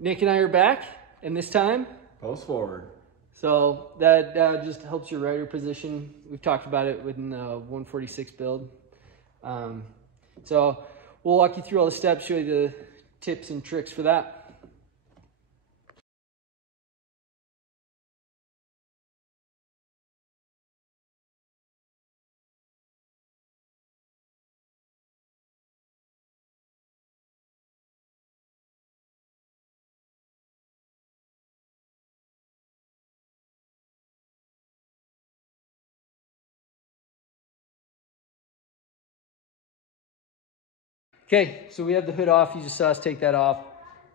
Nick and I are back, and this time, post forward. So that just helps your rider position. We've talked about it within the 146 build. So we'll walk you through all the steps, show you the tips and tricks for that. Okay, so we have the hood off. You just saw us take that off.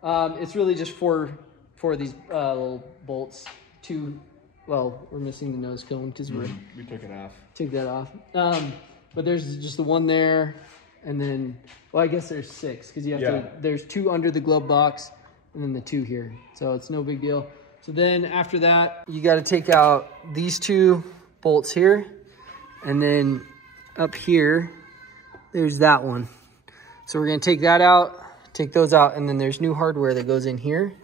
It's really just for these little bolts. Well, we're missing the nose cone because we took it off. Took that off. But there's just the one there, and then, well, I guess there's 6 because you have to. There's 2 under the glove box, and then the 2 here. So it's no big deal. So then after that, you got to take out these 2 bolts here, and then up here, there's that one. So we're gonna take that out, take those out, and then there's new hardware that goes in here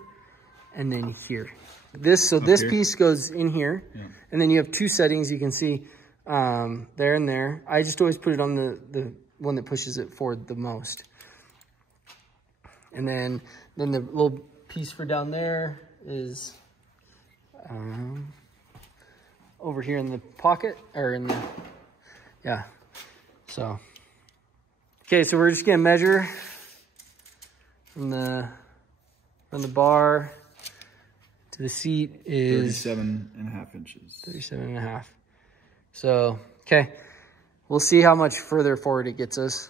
and then here. This piece goes in here, and then you have 2 settings you can see there and there. I just always put it on the one that pushes it forward the most. And then the little piece for down there is over here in the pocket, or in the, so. Okay, so we're just gonna measure from the bar to the seat is 37.5 inches. 37.5. So, okay, we'll see how much further forward it gets us.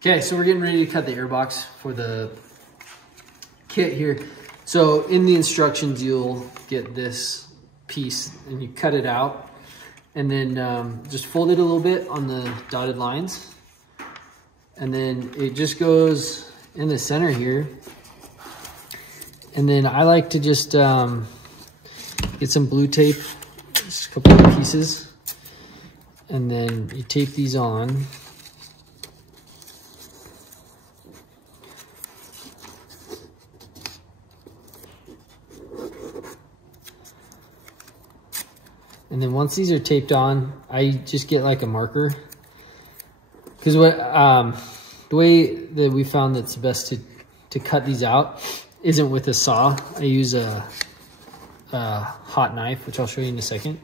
Okay, so we're getting ready to cut the airbox for the kit here. So in the instructions, you'll get this piece and you cut it out, and then just fold it a little bit on the dotted lines. And then it just goes in the center here. And then I like to just get some blue tape, just a couple of pieces. And then you tape these on. And then once these are taped on, I just get like a marker. Because the way that we found that's best to cut these out isn't with a saw. I use a hot knife, which I'll show you in a second.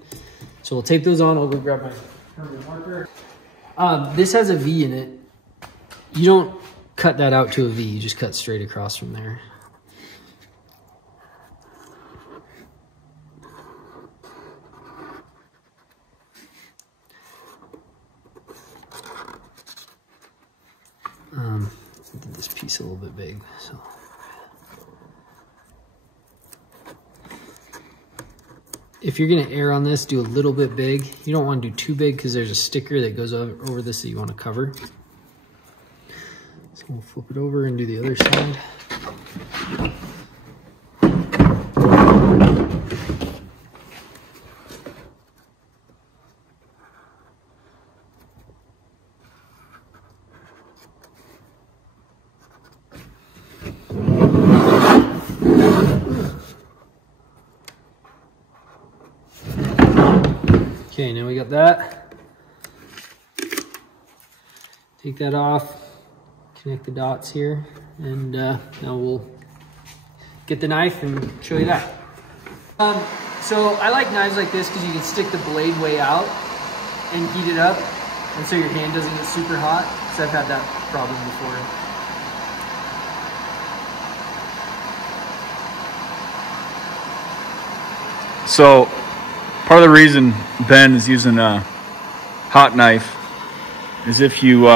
So we'll tape those on. I'll go grab my permanent marker. This has a V in it. You don't cut that out to a V. You just cut straight across from there. I did this piece a little bit big, so. If you're gonna err on this, do a little bit big. You don't wanna do too big because there's a sticker that goes over this that you wanna cover. So we'll flip it over and do the other side. Okay, now we got that. Take that off, connect the dots here, and now we'll get the knife and show you that. So I like knives like this because you can stick the blade way out and heat it up, and so your hand doesn't get super hot, because I've had that problem before. So part of the reason Ben is using a hot knife is if you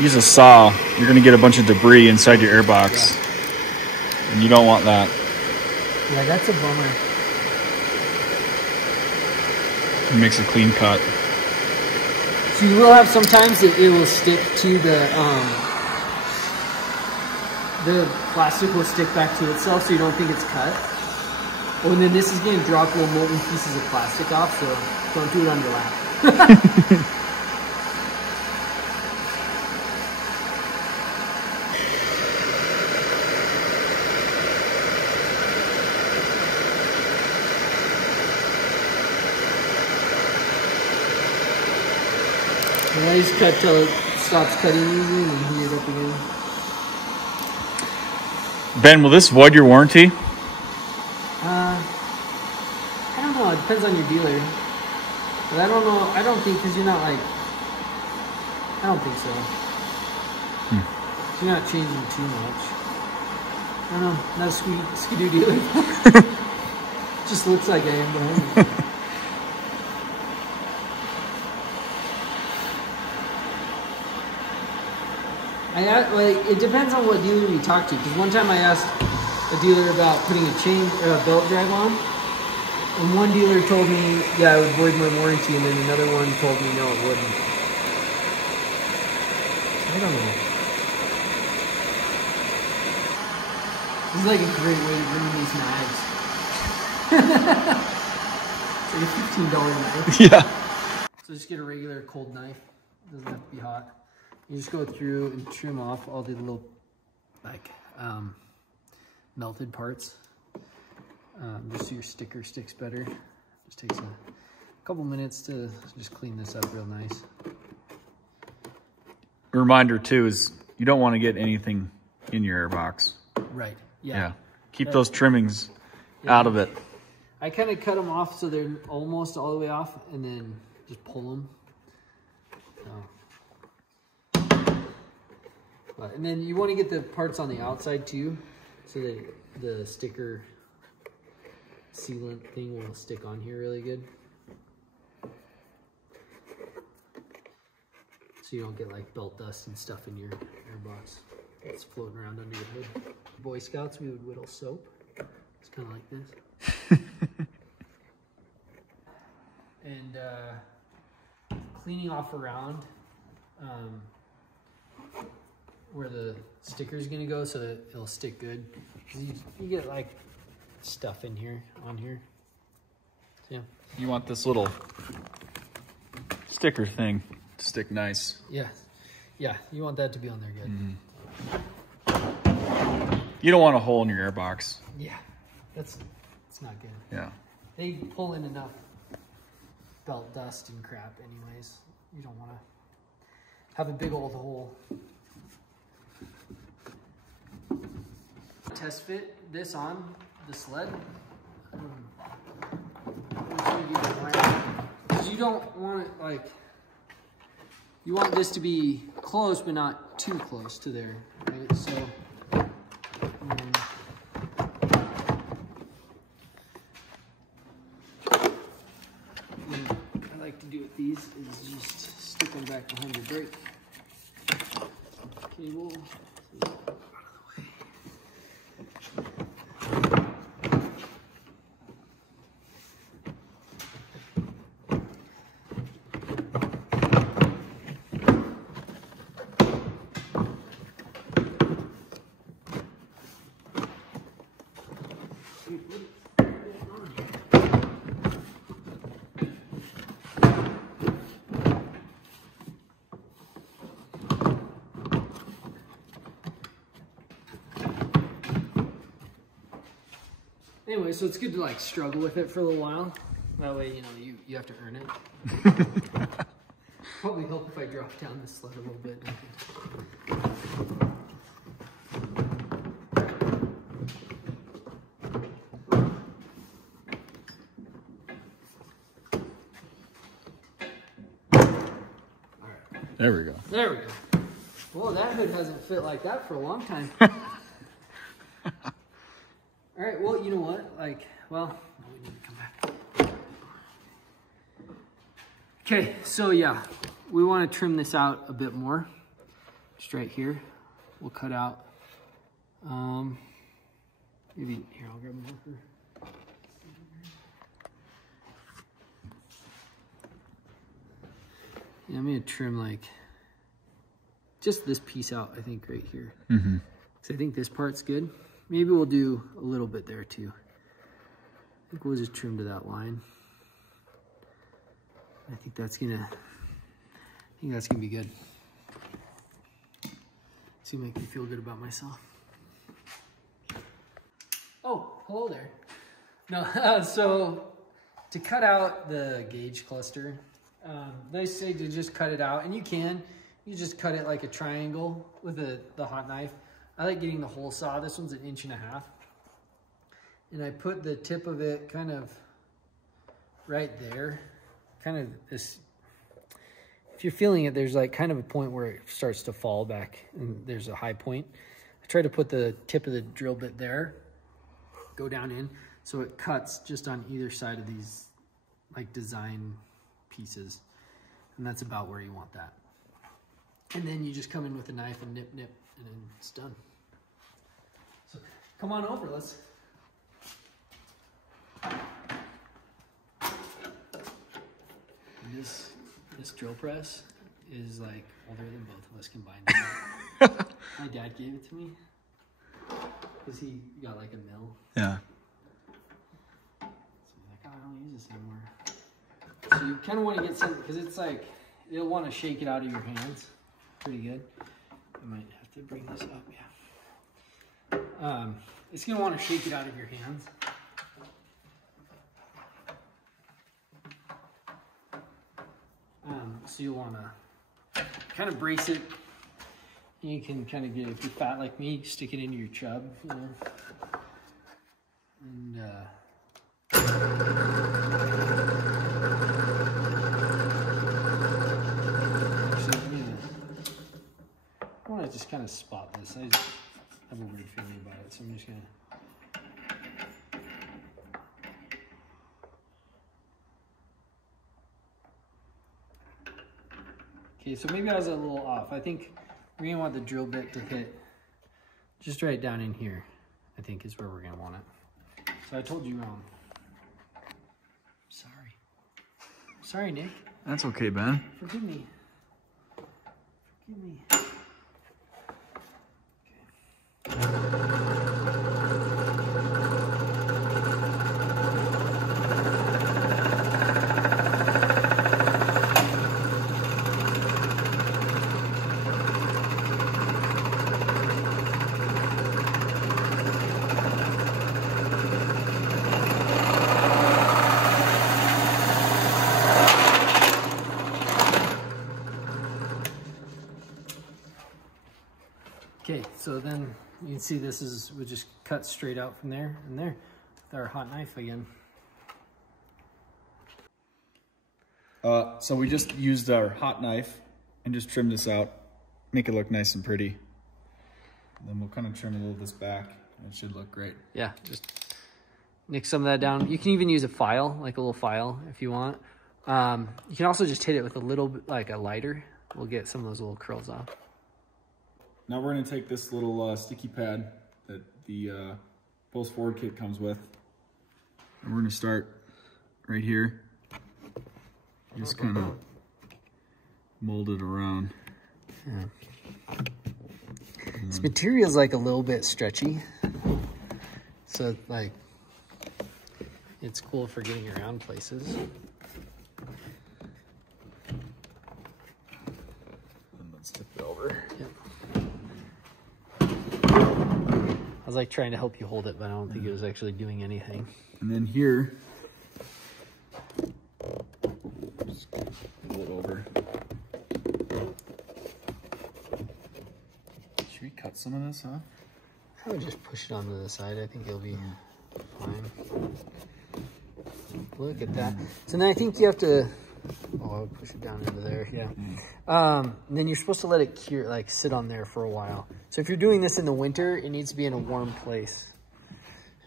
use a saw, you're going to get a bunch of debris inside your airbox. Yeah. And you don't want that. Yeah, that's a bummer. It makes a clean cut. So you will have sometimes it will stick to the plastic will stick back to itself, so you don't think it's cut. Oh, and then this is going to drop little molten pieces of plastic off, so don't do it on your lap. And I just cut till it stops cutting easy and then heat it up again. Ben, will this void your warranty? I don't know. It depends on your dealer. But I don't know. I don't think, because you're not like, I don't think so. You're not changing too much. I don't know. Not a Skidoo dealer. Just looks like I am behind me. Like, it depends on what dealer we talk to. Because one time I asked a dealer about putting a chain or a belt drive on, and one dealer told me, yeah, it would void my warranty, and then another one told me, no, it wouldn't. I don't know. This is like a great way to bring these knives. It's like a $15 knife. Yeah. So just get a regular cold knife. It doesn't have to be hot. You just go through and trim off all the little, like, melted parts. Just so your sticker sticks better. Just takes a couple minutes to just clean this up real nice. A reminder too is you don't want to get anything in your airbox. Right. Yeah. Keep those trimmings out of it. I kind of cut them off so they're almost all the way off, and then just pull them. And then you want to get the parts on the outside too, so that the sticker sealant thing will stick on here really good. So you don't get like belt dust and stuff in your airbox. It's floating around under your hood. Boy Scouts, we would whittle soap. It's kind of like this. And cleaning off around where the sticker is going to go so that it'll stick good. You get like stuff in here, on here. So, yeah. You want this little sticker thing to stick nice. Yeah. Yeah, you want that to be on there good. Mm-hmm. You don't want a hole in your airbox. Yeah, it's not good. Yeah. They pull in enough belt dust and crap anyways. You don't want to have a big old hole. Test fit this on the sled. Because you don't want it like, you want this to be close but not too close to there, right? So I like to do with these is just stick them back behind your brake cable. Anyway, so it's good to like struggle with it for a little while. That way, you know, you have to earn it. Probably help if I drop down the sled a little bit. There we go. There we go. Whoa, that hood hasn't fit like that for a long time. All right, well, you know what? Like, well, we need to come back. Okay, so yeah, we want to trim this out a bit more. Just right here, we'll cut out. Maybe here, I'll grab a marker. Yeah, I'm gonna trim like just this piece out, I think, right here. Because I think this part's good. Maybe we'll do a little bit there too. I think we'll just trim to that line. I think that's gonna be good. It's gonna make me feel good about myself. Oh, hello there. No, so to cut out the gauge cluster, they say to just cut it out, and you just cut it like a triangle with the hot knife. I like getting the whole saw. This one's 1.5 inches. And I put the tip of it kind of right there. Kind of this, if you're feeling it, there's like kind of a point where it starts to fall back and there's a high point. I try to put the tip of the drill bit there, go down in, so it cuts just on either side of these like design pieces. And that's about where you want that. And then you just come in with a knife and nip, and then it's done. So come on over, let's. This drill press is like older than both of us combined. My dad gave it to me because he got like a mill. Yeah. So I'm like, oh, I don't use this anymore. So you kind of want to get something, because it's like, you'll want to shake it out of your hands pretty good. I might have to bring this up, yeah. It's going to want to shake it out of your hands. So you'll want to kind of brace it. You can kind of get, if you're fat like me, stick it into your chub, you know. And actually, I want to just kind of spot this. I just have a weird feeling about it, so I'm just gonna. Okay, so maybe I was a little off. I think we're gonna want the drill bit to hit just right down in here, I think is where we're gonna want it. So I told you wrong. Sorry. Sorry, Nick. That's okay, Ben. Forgive me. Forgive me. Okay, so then you can see this is, we just cut straight out from there and there with our hot knife again. So we just used our hot knife and just trimmed this out, make it look nice and pretty. And then we'll kind of trim a little of this back and it should look great. Yeah, just nick some of that down. You can even use a file, like a little file if you want. You can also just hit it with a little bit, like a lighter. We'll get some of those little curls off. Now we're going to take this little sticky pad that the post forward kit comes with, and we're going to start right here. Just kind of mold it around. Yeah. This material is like a little bit stretchy, so like it's cool for getting around places. And let's tip it over. Yep. I was like trying to help you hold it, but I don't think it was actually doing anything. And then here, just pull it over. Should we cut some of this off? I would just push it onto the side. I think it'll be fine. Look at that. So then I think you have to, oh, I'll push it down into there, yeah. And then you're supposed to let it cure, like sit on there for a while. So if you're doing this in the winter, it needs to be in a warm place.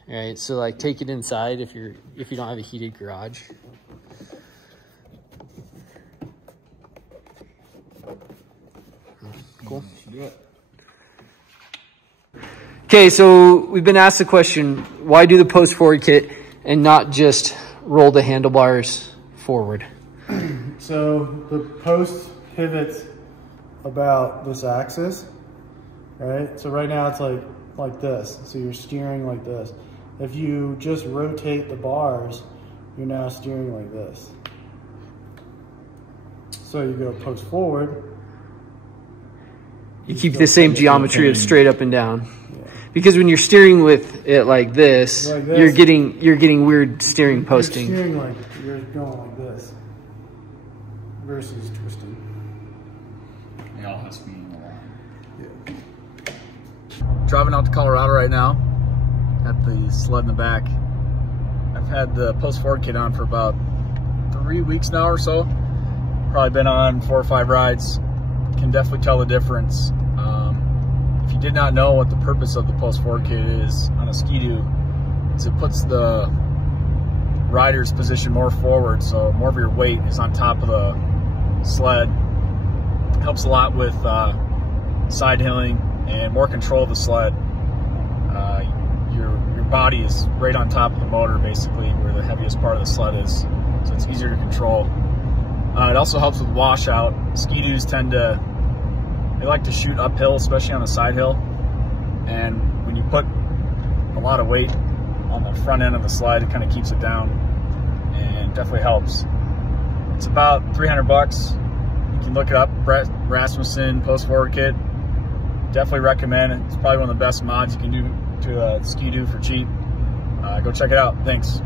All right, so like take it inside if you don't have a heated garage. Cool. Do it. Okay, so we've been asked the question, why do the post forward kit and not just roll the handlebars forward? So the post pivots about this axis, right? So right now it's like this. So you're steering like this. If you just rotate the bars, you're now steering like this. So you go post forward. You keep the same geometry of straight up and down. Yeah. Because when you're steering with it like this, you're getting weird steering posting. You're steering like you're going like this versus twisting. They all have speed in the line. Yeah. Driving out to Colorado right now. Got the sled in the back. I've had the post forward kit on for about 3 weeks now or so. Probably been on 4 or 5 rides. Can definitely tell the difference. If you did not know what the purpose of the post forward kit is on a Skidoo, is it puts the rider's position more forward, so more of your weight is on top of the sled. Helps a lot with side hilling and more control of the sled. Your body is right on top of the motor, basically, where the heaviest part of the sled is, so it's easier to control. It also helps with washout. Skidoos they like to shoot uphill, especially on the side hill. And when you put a lot of weight on the front end of the sled, it kind of keeps it down and definitely helps. It's about 300 bucks. You can look it up, Brett Rasmussen post forward kit. Definitely recommend it. It's probably one of the best mods you can do to a Skidoo for cheap. Go check it out. Thanks.